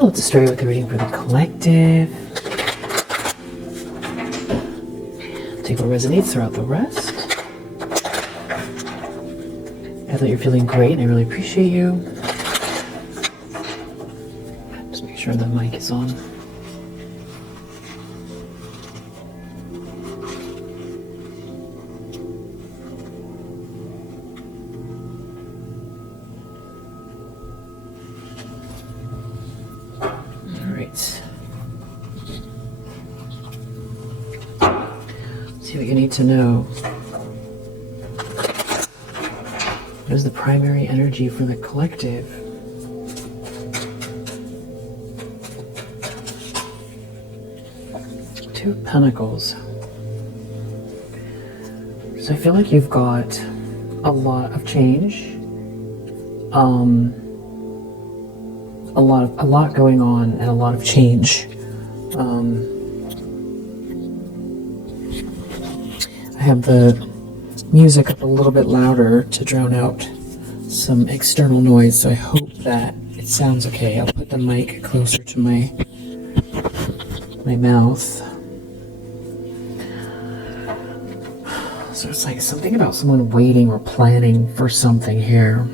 Let's start with the reading for the collective. Take what resonates throughout the rest. I thought you're feeling great and I really appreciate you. Just make sure the mic is on. See what you need to know. What is the primary energy for the collective? Two of Pentacles. So I feel like you've got a lot of change. A lot going on and a lot of change. I have the music up a little bit louder to drown out some external noise, so I hope that it sounds okay. I'll put the mic closer to my mouth. So it's like something about someone waiting or planning for something here.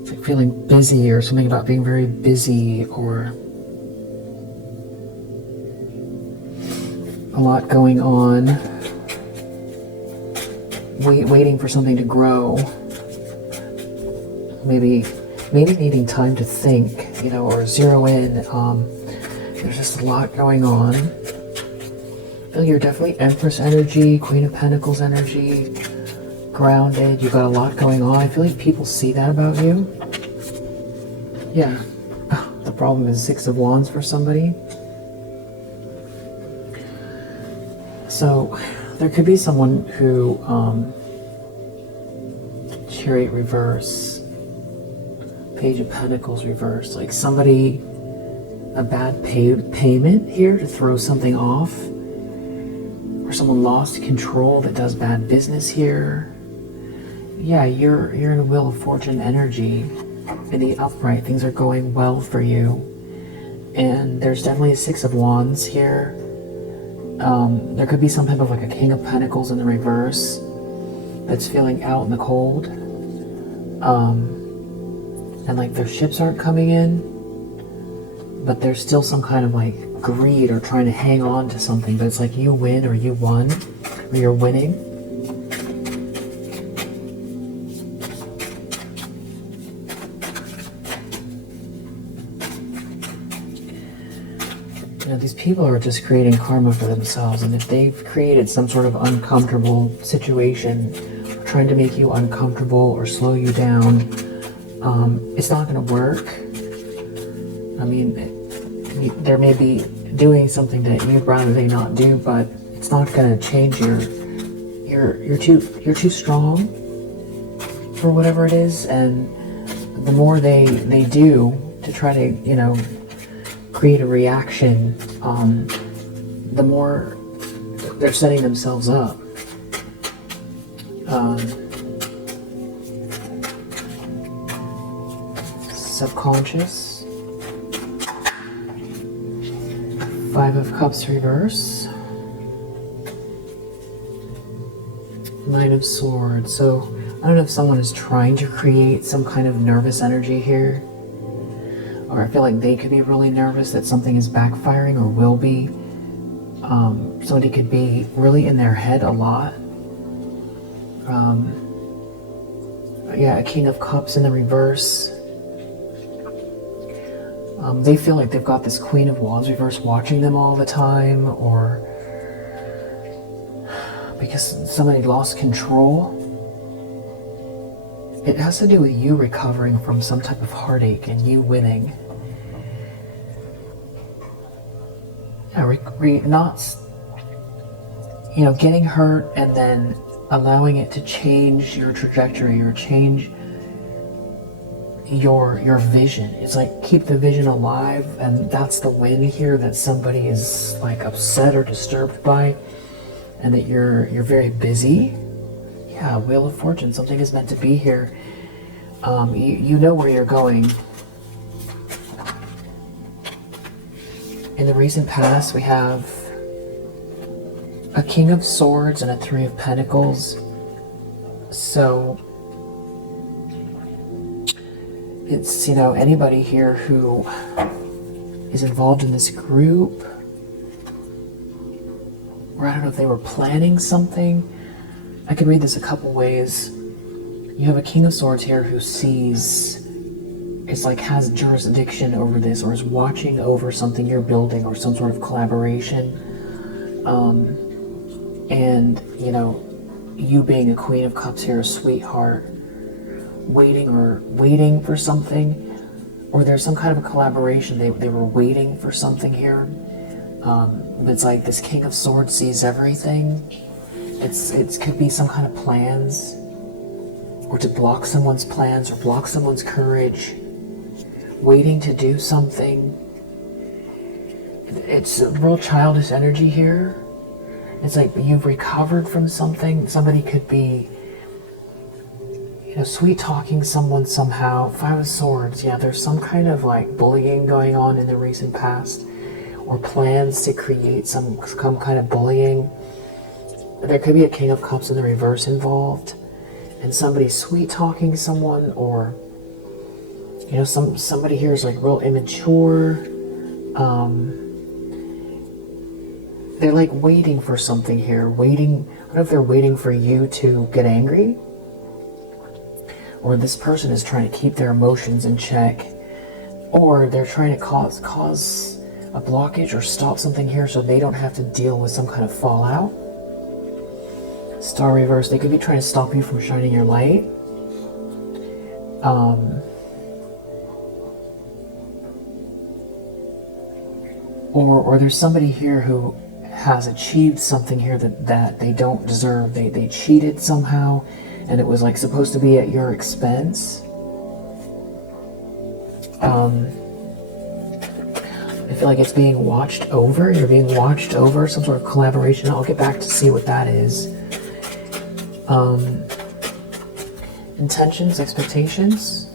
It's like feeling busy, or something about being very busy, or a lot going on, waiting for something to grow, maybe needing time to think, or zero in. There's just a lot going on. I feel you're definitely Empress energy, Queen of Pentacles energy, grounded. You've got a lot going on. I feel like people see that about you. Yeah. The problem is 6 of Wands for somebody. So there could be someone who, Chariot reverse, Page of Pentacles reverse, like somebody, a bad payment here to throw something off, or someone lost control that does bad business here. Yeah, you're in a Wheel of Fortune energy. In the upright, things are going well for you. And there's definitely a 6 of Wands here. There could be some type of like a King of Pentacles in the reverse that's feeling out in the cold. And like their ships aren't coming in, but there's still some kind of like greed or trying to hang on to something, but it's like you win or you won, or you're winning. These people are just creating karma for themselves, and if they've created some sort of uncomfortable situation, or trying to make you uncomfortable or slow you down, it's not going to work. I mean, there may be doing something that you'd rather they not do, but it's not going to change you're too strong for whatever it is, and the more they do to try to, create a reaction, the more they're setting themselves up. Subconscious. 5 of Cups reverse. 9 of Swords. So I don't know if someone is trying to create some kind of nervous energy here, or I feel like they could be really nervous that something is backfiring or will be. Somebody could be really in their head a lot. Yeah, a King of Cups in the reverse. They feel like they've got this Queen of Wands reverse watching them all the time, or because somebody lost control. It has to do with you recovering from some type of heartache and you winning. Not, getting hurt and then allowing it to change your trajectory or change your vision. It's like keep the vision alive, and that's the win here, that somebody is like upset or disturbed by, and that you're very busy. Yeah, Wheel of Fortune, something is meant to be here. You know where you're going. In the recent past, we have a King of Swords and a Three of Pentacles. So it's, you know, anybody here who is involved in this group, or I don't know if they were planning something. I could read this a couple ways. You have a King of Swords here who sees, is like has jurisdiction over this, or is watching over something you're building, or some sort of collaboration. And, you know, you being a Queen of Cups here, a sweetheart, waiting for something, or there's some kind of a collaboration. They were waiting for something here. But it's like this King of Swords sees everything. It could be some kind of plans, or to block someone's plans, or block someone's courage, waiting to do something. It's a real childish energy here. It's like you've recovered from something. Somebody could be, you know, sweet talking someone somehow. Five of Swords, yeah, there's some kind of like bullying going on in the recent past, or plans to create some kind of bullying. There could be a King of Cups in the reverse involved, and somebody sweet talking someone, or, you know, somebody here is like real immature. They're like waiting for something here. I don't know if they're waiting for you to get angry, or this person is trying to keep their emotions in check, or they're trying to cause a blockage or stop something here so they don't have to deal with some kind of fallout. Star reverse, they could be trying to stop you from shining your light. Or there's somebody here who has achieved something here that they don't deserve. They cheated somehow, and it was like supposed to be at your expense. I feel like it's being watched over. You're being watched over, some sort of collaboration. I'll get back to see what that is. Intentions, expectations.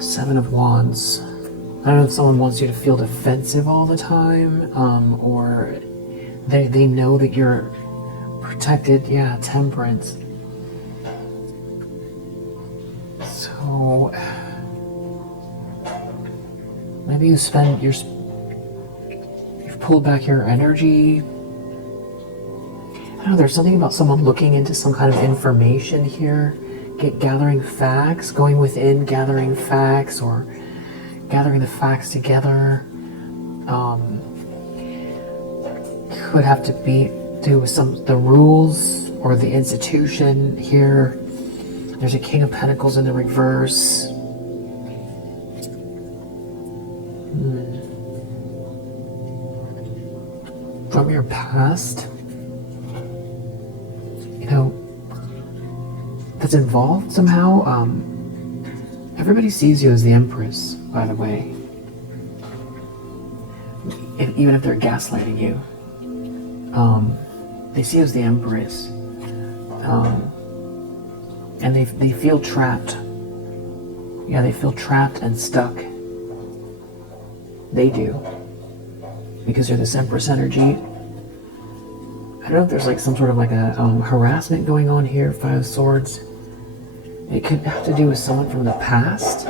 Seven of Wands. I don't know if someone wants you to feel defensive all the time, or they know that you're protected. Yeah, Temperance. So maybe you've pulled back your energy. I don't know, there's something about someone looking into some kind of information here. Gathering facts, going within, gathering facts, or gathering the facts together. Could have to do with the rules or the institution here. There's a King of Pentacles in the reverse. From your past, you know, that's involved somehow. Everybody sees you as the Empress, by the way. Even if they're gaslighting you. They see you as the Empress. And they feel trapped. Yeah, they feel trapped and stuck. They do. Because you're this Empress energy. I don't know if there's like some sort of like a harassment going on here, Five of Swords. It could have to do with someone from the past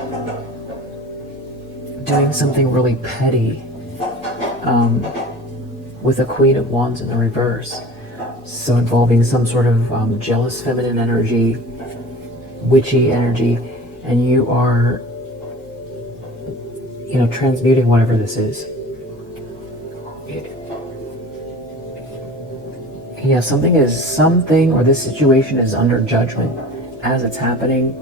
doing something really petty, with a Queen of Wands in the reverse. So involving some sort of jealous feminine energy, witchy energy, and you are, you know, transmuting whatever this is. Yeah, something or this situation is under judgment as it's happening.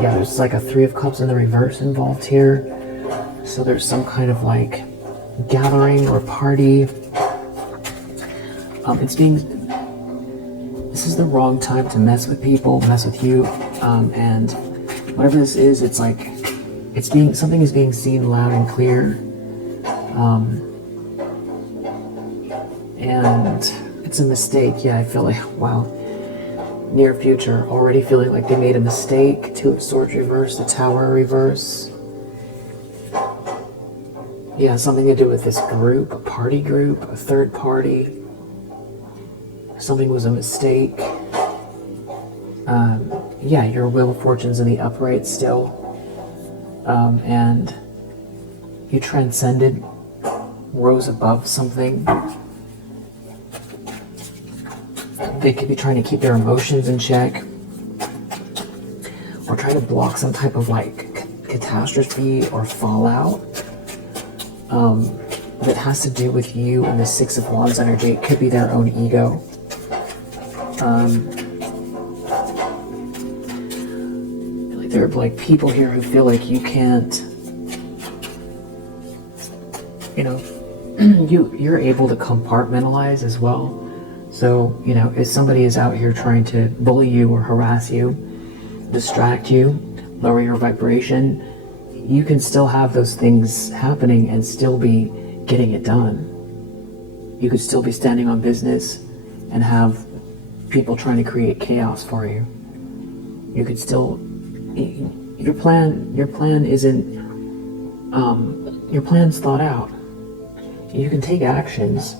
Yeah, there's like a Three of Cups in the reverse involved here. So there's some kind of like gathering or party. This is the wrong time to mess with people, mess with you, and whatever this is, it's like something is being seen loud and clear, and it's a mistake. Yeah, I feel like, wow, near future, already feeling like they made a mistake. Two of Swords reverse, the Tower reverse. Yeah, something to do with this group, a party group, a third party. Something was a mistake. Yeah, your Wheel of Fortune's in the upright still. And you transcended, rose above something. They could be trying to keep their emotions in check, or trying to block some type of like catastrophe or fallout that has to do with you and the Six of Wands energy. It could be their own ego. There are like people here who feel like you can't, you know, you're able to compartmentalize as well. So, you know, if somebody is out here trying to bully you or harass you, distract you, lower your vibration, you can still have those things happening and still be getting it done. You could still be standing on business and have people trying to create chaos for you. You could still, your plan's thought out. You can take actions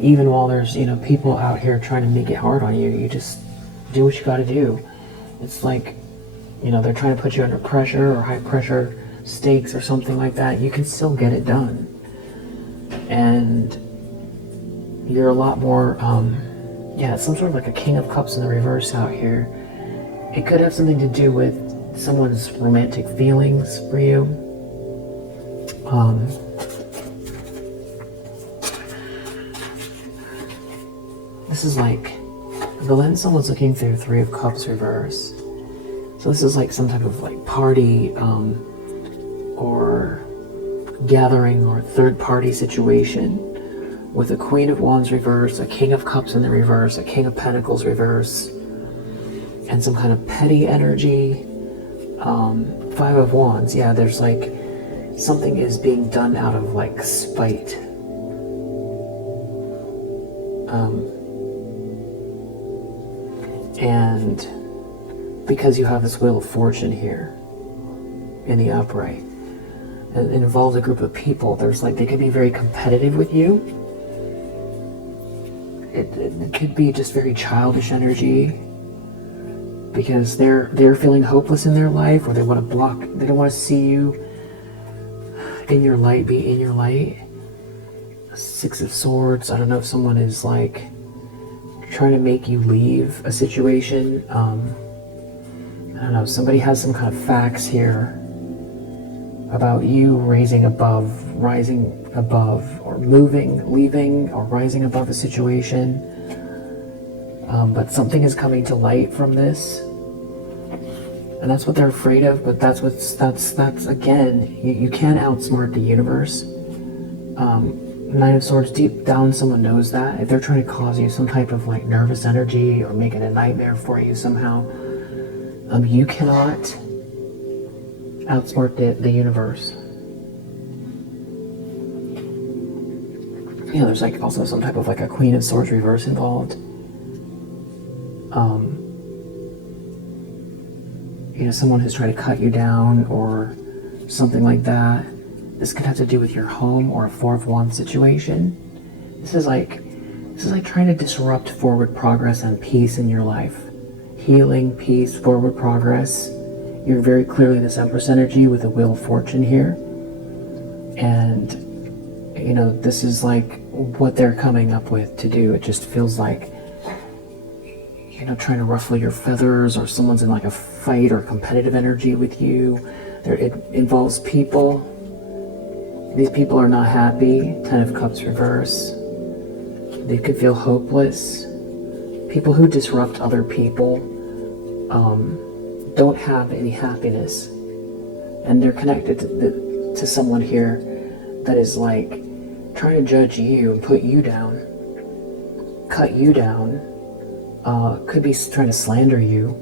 even while there's, you know, people out here trying to make it hard on you. You just do what you got to do. It's like, you know, they're trying to put you under pressure or high pressure stakes or something like that. You can still get it done. And you're a lot more, yeah, it's some sort of like a King of Cups in the reverse out here. It could have something to do with someone's romantic feelings for you. This is like the lens someone's looking through. Three of Cups reverse. So this is like some type of like party or gathering or third party situation with a Queen of Wands reverse, a King of Cups in the reverse, a King of Pentacles reverse, and some kind of petty energy. Five of Wands. Yeah, there's like something is being done out of like spite. And because you have this Wheel of Fortune here in the upright, it involves a group of people. There's like, they could be very competitive with you. It could be just very childish energy because they're feeling hopeless in their life, or they want to block, they don't want to see you in your light, be in your light. Six of Swords. I don't know if someone is like trying to make you leave a situation. I don't know, somebody has some kind of facts here about you rising above, or moving, leaving, or rising above a situation. But something is coming to light from this. And that's what they're afraid of, but that's again, you can't outsmart the universe. Nine of Swords, deep down someone knows that. If they're trying to cause you some type of like nervous energy or make it a nightmare for you somehow, you cannot outsmart the universe. Yeah, there's like also some type of like a Queen of Swords reverse involved. You know, someone who's trying to cut you down or something like that. This could have to do with your home or a Four of Wands situation. This is like trying to disrupt forward progress and peace in your life. Healing, peace, forward progress. You're very clearly this Empress energy with a Wheel of Fortune here. And, you know, this is like what they're coming up with to do. It just feels like, you know, trying to ruffle your feathers, or someone's in like a fight or competitive energy with you. It involves people. These people are not happy. Ten of Cups reverse. They could feel hopeless. People who disrupt other people don't have any happiness. And they're connected to someone here that is like trying to judge you and put you down, cut you down. Could be trying to slander you.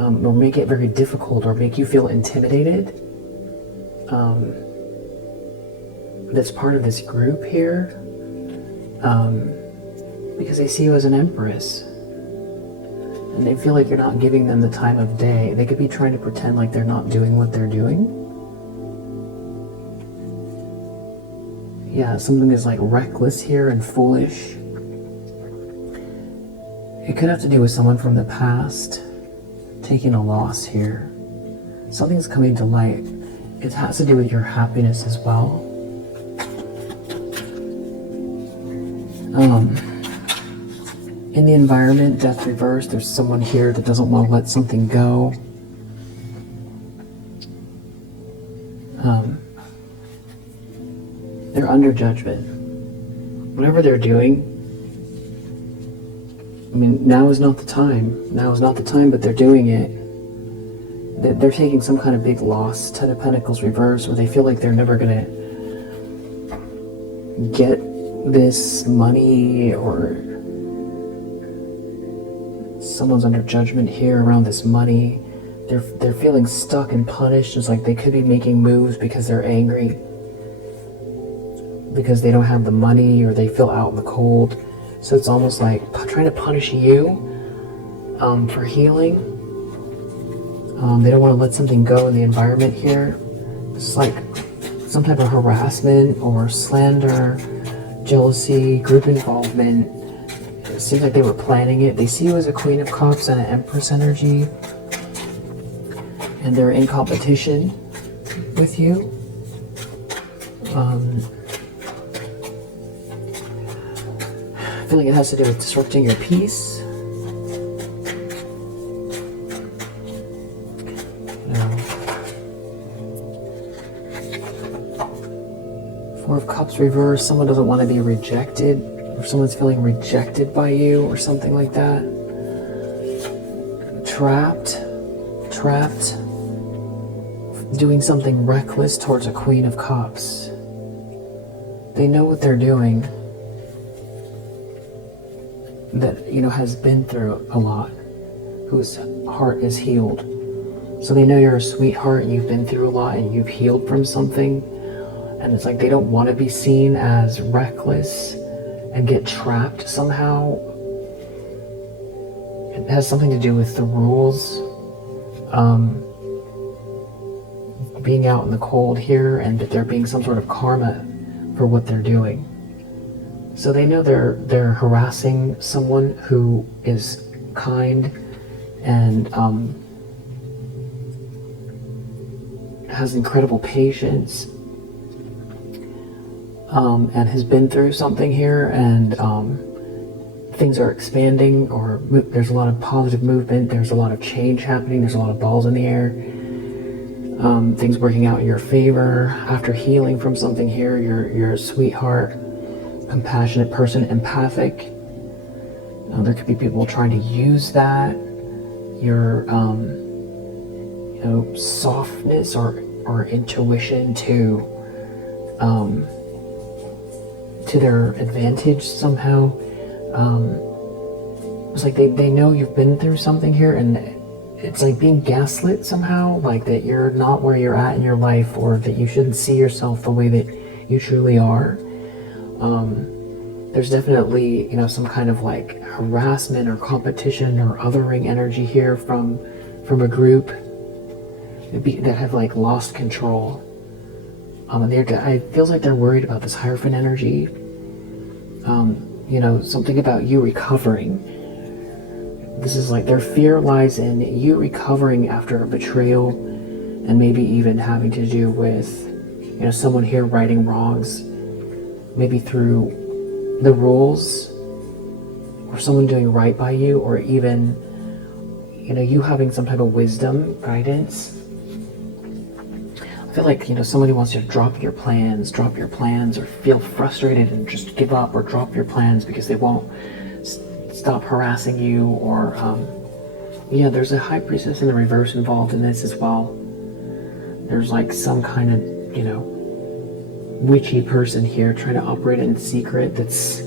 or make it very difficult or make you feel intimidated. That's part of this group here, because they see you as an empress. And they feel like you're not giving them the time of day. They could be trying to pretend like they're not doing what they're doing. Yeah, something is like reckless here and foolish. It could have to do with someone from the past taking a loss here. Something's coming to light. It has to do with your happiness as well. In the environment, death reverse, there's someone here that doesn't want to let something go. They're under judgment. Whatever they're doing, I mean, now is not the time. Now is not the time, but they're doing it. They're taking some kind of big loss, Ten of Pentacles reverse, where they feel like they're never going to get this money, or someone's under judgment here around this money. They're feeling stuck and punished. It's like they could be making moves because they're angry, because they don't have the money, or they feel out in the cold. So it's almost like trying to punish you for healing. They don't want to let something go in the environment here. It's like some type of harassment or slander, jealousy, group involvement. It seems like they were planning it. They see you as a Queen of Cups and an Empress energy, and they're in competition with you. I feel like it has to do with disrupting your peace. Four of Cups reverse, someone doesn't want to be rejected, or someone's feeling rejected by you, or something like that. Trapped, doing something reckless towards a Queen of Cups. They know what they're doing, that, you know, has been through a lot, whose heart is healed. So they know you're a sweetheart, and you've been through a lot, and you've healed from something. And it's like they don't want to be seen as reckless and get trapped somehow. It has something to do with the rules, being out in the cold here, and that there being some sort of karma for what they're doing. So they know they're harassing someone who is kind and has incredible patience, and has been through something here, and things are expanding, or there's a lot of positive movement, there's a lot of change happening, there's a lot of balls in the air, things working out in your favor. After healing from something here, you're a sweetheart, compassionate person, empathic. There could be people trying to use that, your softness or intuition to their advantage somehow. It's like they know you've been through something here, and it's like being gaslit somehow, like that you're not where you're at in your life, or that you shouldn't see yourself the way that you truly are. There's definitely, some kind of like harassment or competition or othering energy here from a group that have like lost control. And it feels like they're worried about this Hierophant energy. Something about you recovering. This is like their fear lies in you recovering after a betrayal, and maybe even having to do with, someone here righting wrongs, maybe through the rules, or someone doing right by you, or even, you having some type of wisdom, guidance. I feel like, somebody wants you to drop your plans, or feel frustrated and just give up, or drop your plans because they won't stop harassing you, or, there's a High Priestess in the reverse involved in this as well. There's like some kind of, witchy person here trying to operate in secret that's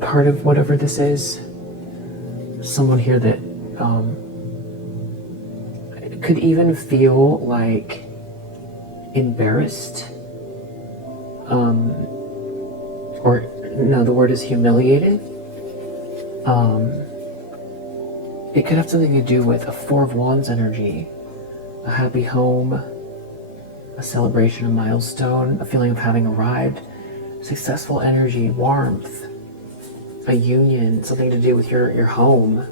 part of whatever this is. Someone here that could even feel like embarrassed, or no, the word is humiliated. It could have something to do with a Four of Wands energy, a happy home, a celebration, a milestone, a feeling of having arrived, successful energy, warmth, a union, something to do with your home,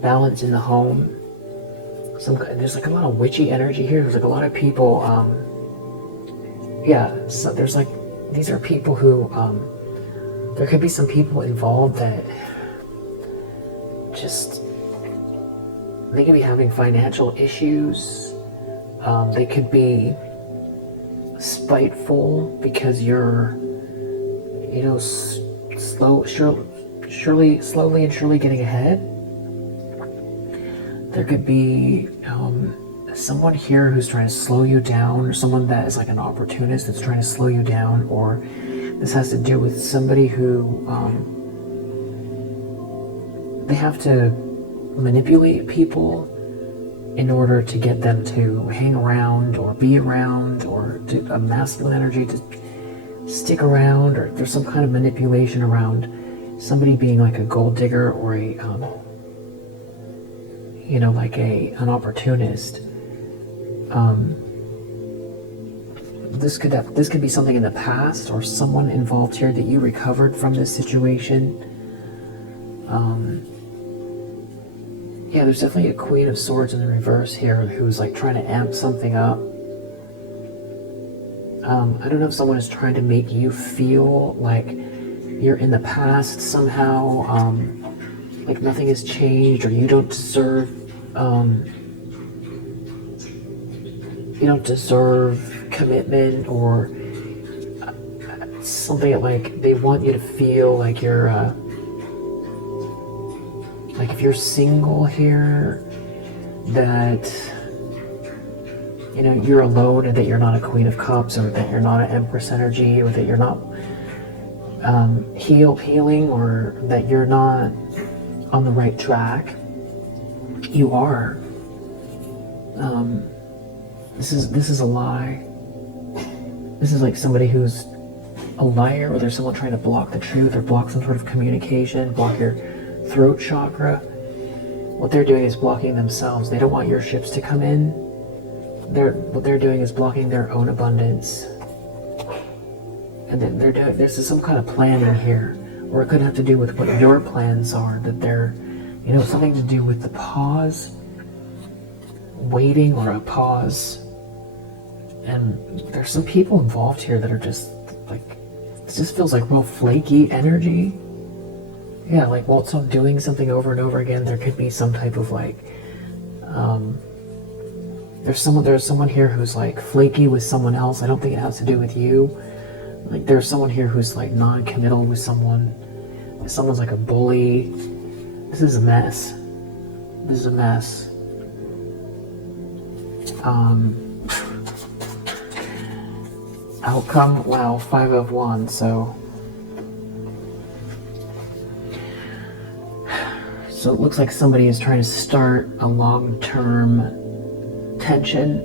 balance in the home. There's like a lot of witchy energy here. There's like a lot of people, so there's like, these are people who, there could be some people involved that just, they could be having financial issues. They could be spiteful because you're, you know, slowly and surely getting ahead. There could be someone here who's trying to slow you down, or someone that is like an opportunist that's trying to slow you down, or this has to do with somebody who they have to manipulate people in order to get them to hang around or be around, or to a masculine energy to stick around, or there's some kind of manipulation around somebody being like a gold digger, or a you know, like an opportunist. This could be something in the past, or someone involved here that you recovered from this situation. Yeah, there's definitely a Queen of Swords in the reverse here who's like trying to amp something up. I don't know if someone is trying to make you feel like you're in the past somehow, like nothing has changed, or you don't deserve commitment, or something like they want you to feel like you're like if you're single here, that you know you're alone, and that you're not a Queen of Cups, or that you're not an Empress energy, or that you're not healing, or that you're not on the right track. You are. This is a lie. This is like somebody who's a liar, or there's someone trying to block the truth, or block some sort of communication, block your throat chakra. What they're doing is blocking themselves. They don't want your ships to come in. What they're doing is blocking their own abundance. And then there's some kind of planning here, or it could have to do with what your plans are, that they're, you know, something to do with the pause, waiting, or a pause. And there's some people involved here that are just like, it just feels like real flaky energy. Yeah, like while it's doing something over and over again, there could be some type of like, there's someone here who's like flaky with someone else. I don't think it has to do with you. Like there's someone here who's like non-committal with someone. Someone's like a bully. This is a mess. This is a mess. Outcome, wow, 5 of Wands, so it looks like somebody is trying to start a long-term tension.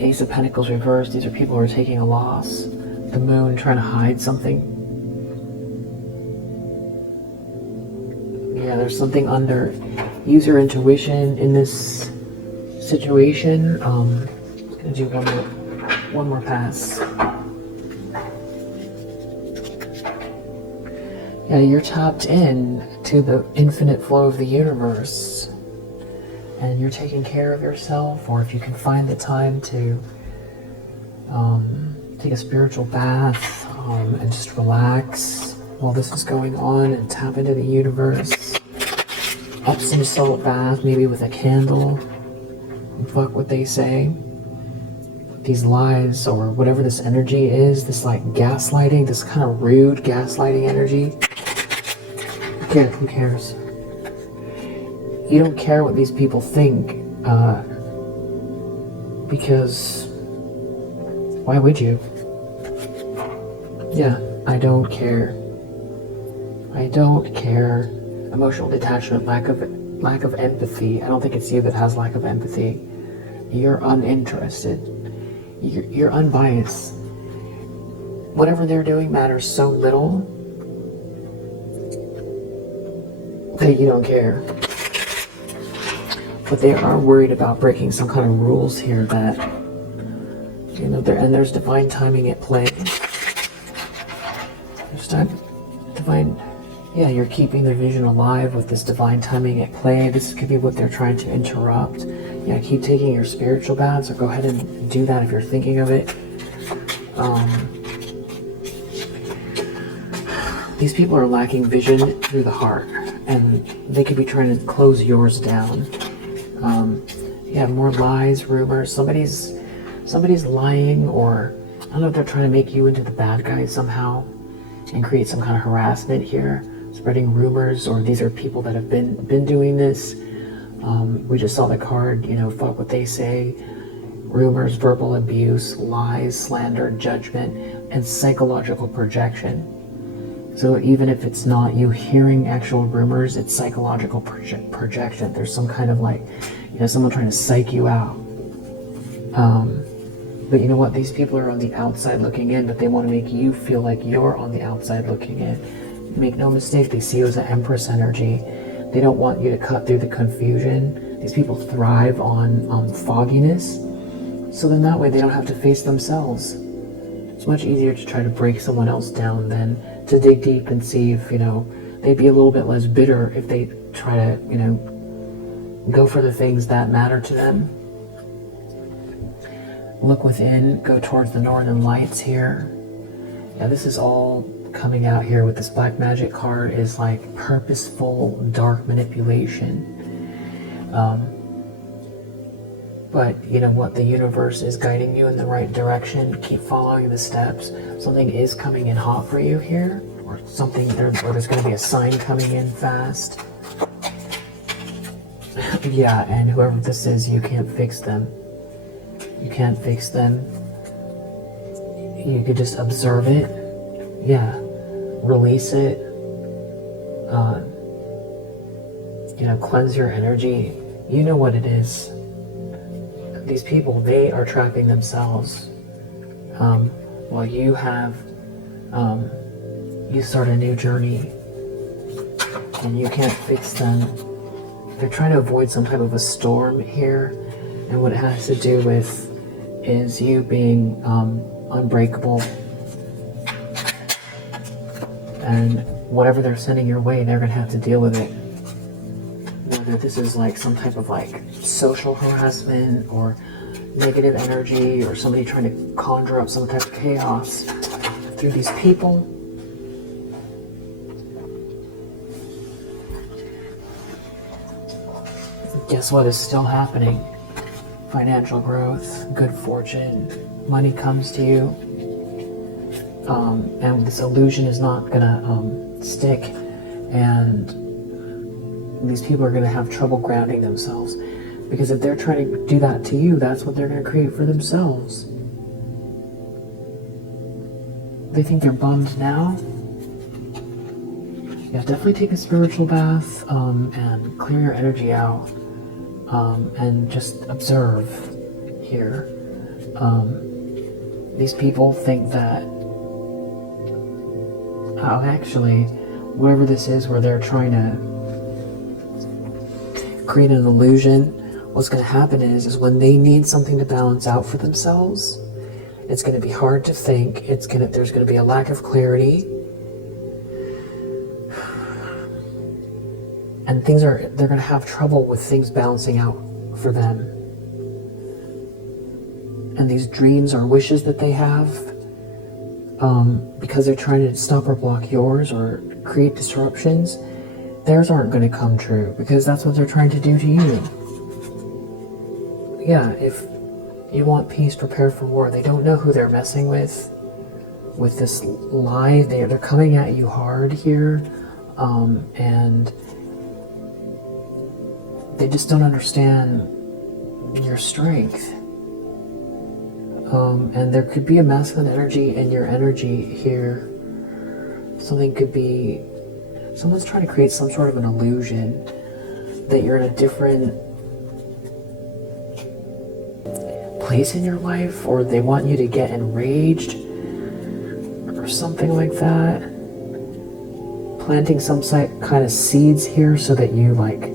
Ace of Pentacles reversed. These are people who are taking a loss. The Moon trying to hide something. Yeah, there's something under. Use your intuition in this situation. I'm just gonna do one more pass. Yeah, you're tapped in to the infinite flow of the universe, and you're taking care of yourself, or if you can find the time to take a spiritual bath and just relax while this is going on, and tap into the universe. Epsom salt bath, maybe with a candle. Fuck what they say. These lies, or whatever this energy is, this like gaslighting, this kind of rude gaslighting energy. Who cares? You don't care what these people think, because why would you? Yeah, I don't care. I don't care. Emotional detachment, lack of lack of empathy. I don't think it's you that has lack of empathy. You're uninterested. You're unbiased. Whatever they're doing matters so little that you don't care. But they are worried about breaking some kind of rules here that, you know, and there's divine timing at play. There's divine, yeah, you're keeping their vision alive with this divine timing at play. This could be what they're trying to interrupt. Yeah, keep taking your spiritual baths, or go ahead and do that if you're thinking of it. These people are lacking vision through the heart, and they could be trying to close yours down. Yeah, more lies, rumors. Somebody's lying, or I don't know if they're trying to make you into the bad guy somehow and create some kind of harassment here, spreading rumors, or these are people that have been doing this. We just saw the card, you know, fuck what they say, rumors, verbal abuse, lies, slander, judgment, and psychological projection. So even if it's not you hearing actual rumors, it's psychological projection. There's some kind of like, you know, someone trying to psych you out. But you know what? These people are on the outside looking in, but they want to make you feel like you're on the outside looking in. Make no mistake, they see you as an Empress energy. They don't want you to cut through the confusion. These people thrive on fogginess. So then that way they don't have to face themselves. It's much easier to try to break someone else down than to dig deep and see if, you know, they'd be a little bit less bitter if they try to, you know, go for the things that matter to them. Look within, go towards the northern lights here. Yeah, this is all coming out here with this black magic card is like purposeful dark manipulation. But you know what? The universe is guiding you in the right direction. Keep following the steps. Something is coming in hot for you here, or something, or there's going to be a sign coming in fast. Yeah, and whoever this is, you can't fix them. You can't fix them. You could just observe it. Yeah, release it. You know, cleanse your energy. You know what it is. These people, they are trapping themselves. While you have, you start a new journey, and you can't fix them. They're trying to avoid some type of a storm here, and what it has to do with is you being unbreakable. And whatever they're sending your way, they're gonna have to deal with it. Whether this is like some type of like social harassment or negative energy, or somebody trying to conjure up some type of chaos through these people. Guess what is still happening? Financial growth, good fortune, money comes to you, and this illusion is not gonna stick, and these people are gonna have trouble grounding themselves, because if they're trying to do that to you, that's what they're gonna create for themselves. They think they're bummed now. Yeah, definitely take a spiritual bath and clear your energy out. And just observe here. These people think that, actually, whatever this is where they're trying to create an illusion, what's going to happen is when they need something to balance out for themselves, it's going to be hard to think. There's going to be a lack of clarity. And they're going to have trouble with things balancing out for them. And these dreams or wishes that they have, because they're trying to stop or block yours or create disruptions, theirs aren't going to come true, because that's what they're trying to do to you. Yeah, if you want peace, prepare for war. They don't know who they're messing with this lie. They're coming at you hard here, and they just don't understand your strength. And there could be a masculine energy in your energy here. Someone's trying to create some sort of an illusion. that you're in a different place in your life, or they want you to get enraged or something like that. Planting some kind of seeds here so that you like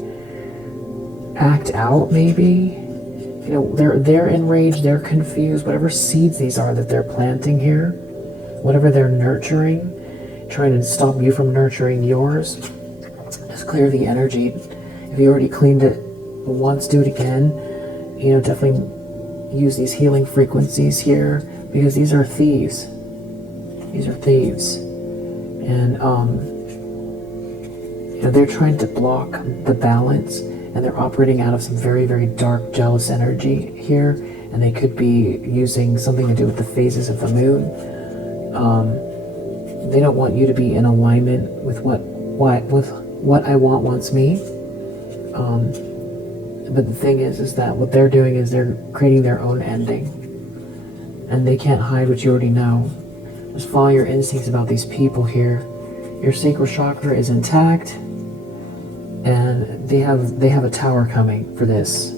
act out, maybe. You know, they're enraged, they're confused, whatever seeds these are that they're planting here, whatever they're nurturing, trying to stop you from nurturing yours. Just clear the energy. If you already cleaned it once, do it again. You know, definitely use these healing frequencies here, because these are thieves. These are thieves. And you know, they're trying to block the balance, and they're operating out of some very, very dark, jealous energy here, and they could be using something to do with the phases of the moon. They don't want you to be in alignment with what I want wants me. But the thing is that what they're doing is they're creating their own ending, and they can't hide what you already know. Just follow your instincts about these people here. Your sacral chakra is intact, and they have a tower coming for this.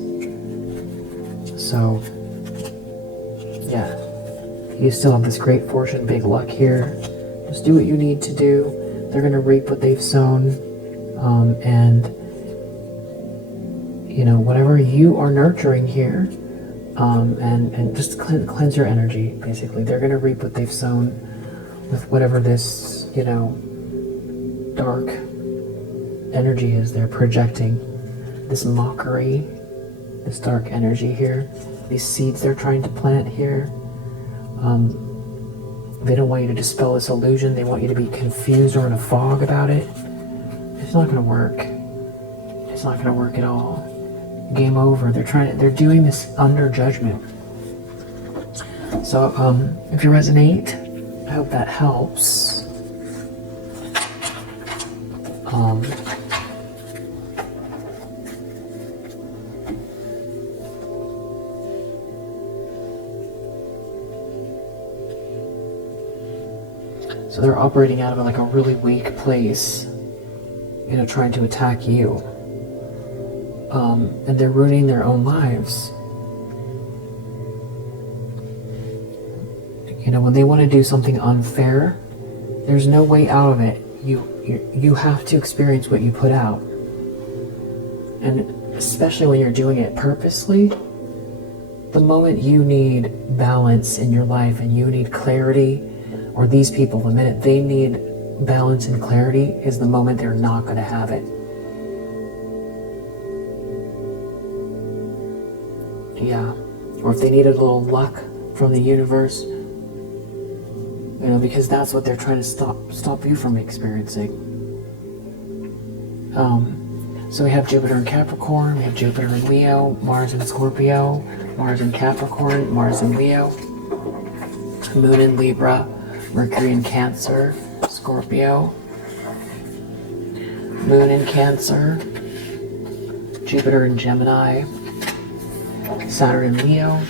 So yeah, you still have this great fortune, big luck here. Just do what you need to do. They're going to reap what they've sown, and you know, whatever you are nurturing here, and just cleanse your energy, basically. They're going to reap what they've sown with whatever this, you know, dark energy is they're projecting. This mockery, this dark energy here, these seeds they're trying to plant here. They don't want you to dispel this illusion. They want you to be confused or in a fog about it. It's not going to work. It's not going to work at all. Game over. They're doing this under judgment. So if you resonate, I hope that helps. So they're operating out of like a really weak place, you know, trying to attack you. And they're ruining their own lives. You know, when they want to do something unfair, there's no way out of it. You have to experience what you put out. And especially when you're doing it purposely, the moment you need balance in your life and you need clarity, or these people, the minute they need balance and clarity is the moment they're not going to have it. Yeah. Or if they need a little luck from the universe, you know, because that's what they're trying to stop you from experiencing. So we have Jupiter in Capricorn, we have Jupiter in Leo, Mars in Scorpio, Mars in Capricorn, Mars in Leo, Moon in Libra, Mercury in Cancer, Scorpio, Moon in Cancer, Jupiter in Gemini, Saturn in Leo,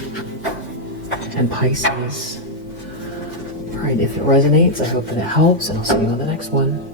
and Pisces. Alright, if it resonates, I hope that it helps, and I'll see you on the next one.